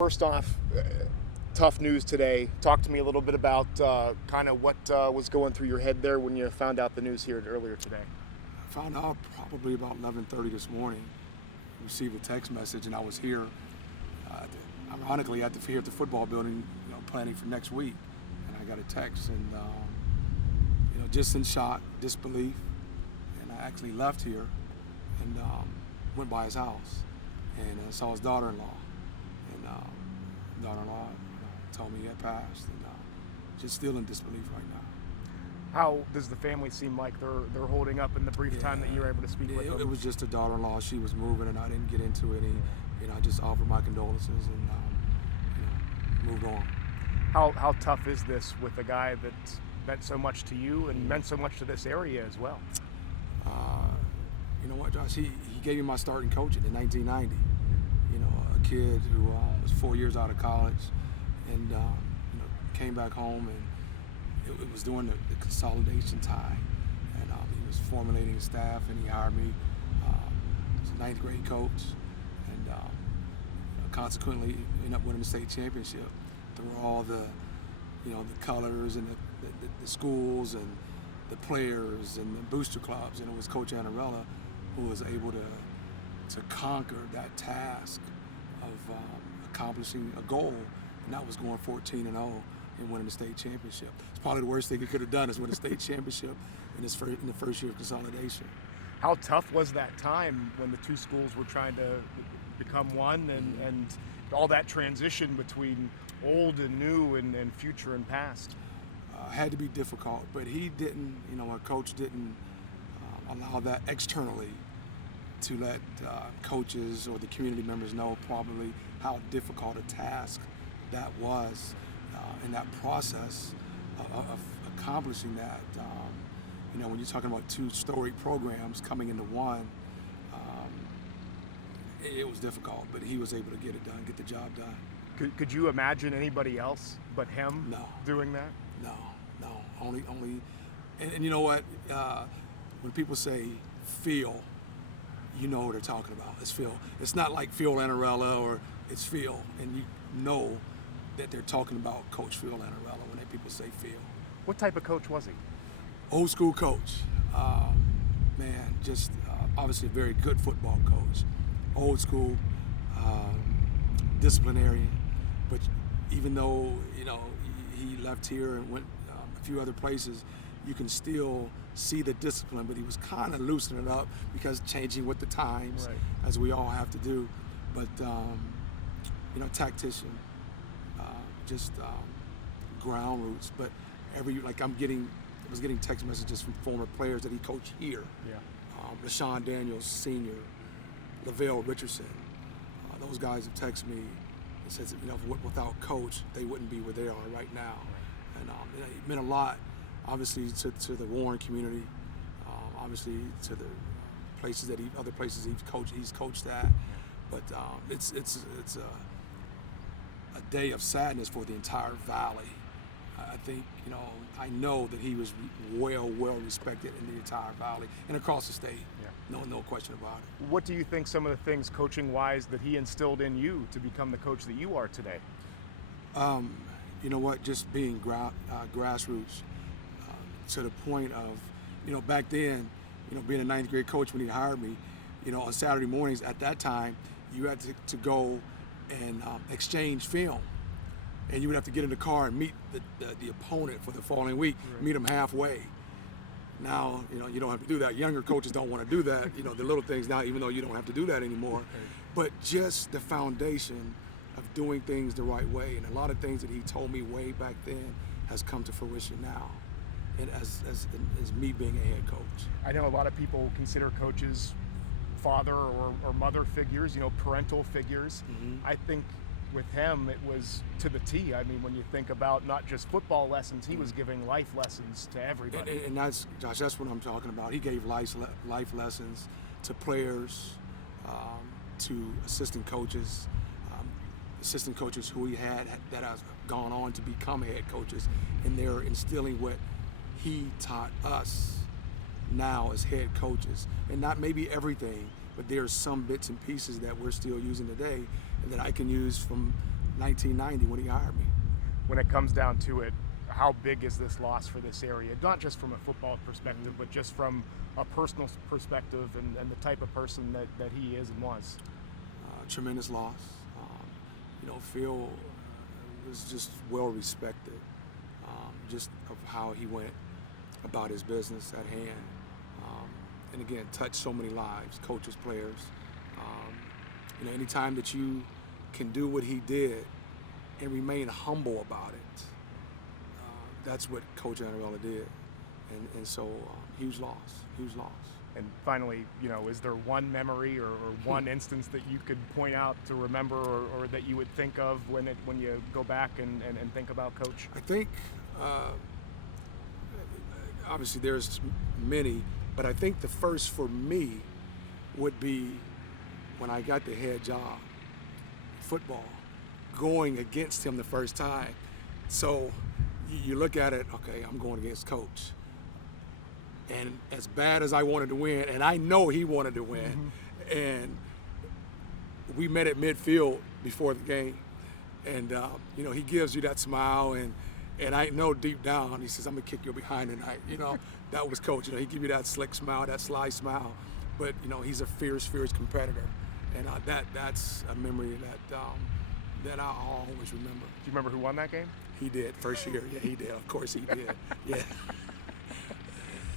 First off, tough news today. Talk to me a little bit about kind of what was going through your head there when you found out the news here earlier today. I found out probably about 11:30 this morning. Received a text message, and I was here, ironically, here at the football building, planning for next week. And I got a text, and just in shock, disbelief. And I actually left here and went by his house and saw his daughter-in-law. And daughter-in-law told me he had passed, and just still in disbelief right now. How does the family seem like they're holding up in the brief time that you were able to speak with them? It was just a daughter-in-law. She was moving, and I didn't get into it. I just offered my condolences and moved on. How tough is this with a guy that meant so much to you and meant so much to this area as well? You know what, Josh? He gave me my starting coaching in 1990. A kid who was 4 years out of college, and came back home, and it was during the consolidation time, and he was formulating his staff, and he hired me as a ninth grade coach, and consequently ended up winning the state championship through all the colors and the schools and the players and the booster clubs, and it was Coach Annarella who was able to conquer that task of accomplishing a goal, and that was going 14-0 and winning the state championship. It's probably the worst thing he could have done is win a state championship in the first year of consolidation. How tough was that time when the two schools were trying to become one, and all that transition between old and new and future and past? Had to be difficult, but he didn't, our coach didn't allow that externally to let coaches or the community members know probably how difficult a task that was in that process of accomplishing that. When you're talking about two storied programs coming into one, it was difficult, but he was able to get it done, get the job done. Could you imagine anybody else but him doing that? No. Only, and you know what? When people say Phil, you know what they're talking about. It's Phil. It's not like Phil Annarella, or it's Phil, and you know that they're talking about Coach Phil Annarella when people say Phil. What type of coach was he? Old school coach. Just obviously a very good football coach. Old school, disciplinarian. But even though he left here and went a few other places, you can still see the discipline, but he was kind of loosening it up because changing with the times, right, as we all have to do. But tactician, ground roots. But I was getting text messages from former players that he coached here. Yeah. Rashawn Daniels Sr., Lavelle Richardson. Those guys have texted me and said, without Coach, they wouldn't be where they are right now. Right. And it meant a lot, obviously, to the Warren community, obviously to the places other places he's coached at. But it's a day of sadness for the entire valley. I think, I know that he was well respected in the entire valley and across the state. Yeah. No question about it. What do you think some of the things coaching-wise that he instilled in you to become the coach that you are today? You know what? Just being grassroots to the point of, back then, being a ninth grade coach when he hired me, on Saturday mornings at that time, you had to go and exchange film. And you would have to get in the car and meet the opponent for the following week, right, meet them halfway. Now, you don't have to do that. Younger coaches don't want to do that, the little things now, even though you don't have to do that anymore. Okay. But just the foundation of doing things the right way, and a lot of things that he told me way back then has come to fruition now, and as me being a head coach. I know a lot of people consider coaches father or mother figures, parental figures. Mm-hmm. I think with him, it was to the T. I mean, when you think about not just football lessons, he was giving life lessons to everybody. And that's, Josh, that's what I'm talking about. He gave life lessons to players, to assistant coaches who he had that have gone on to become head coaches, and they're instilling what he taught us now as head coaches. And not maybe everything, but there's some bits and pieces that we're still using today and that I can use from 1990 when he hired me. When it comes down to it, how big is this loss for this area? Not just from a football perspective, but just from a personal perspective and the type of person that he is and was. Tremendous loss. Phil was just well respected, just of how he went about his business at hand. And again, touched so many lives, coaches, players. Anytime that you can do what he did and remain humble about it, that's what Coach Annarella did. And so, huge loss. And finally, is there one memory or one instance that you could point out to remember or that you would think of when you go back and think about Coach? I think, obviously there's many, but I think the first for me would be when I got the head job, football, going against him the first time. So you look at it, okay, I'm going against Coach. And as bad as I wanted to win, and I know he wanted to win, and we met at midfield before the game, and he gives you that smile, and I know deep down he says, "I'm gonna kick your behind tonight." That was Coach. He give you that slick smile, that sly smile, but he's a fierce competitor, and that's a memory that I'll always remember. Do you remember who won that game? He did, first year. Yeah, he did. Of course he did. Yeah.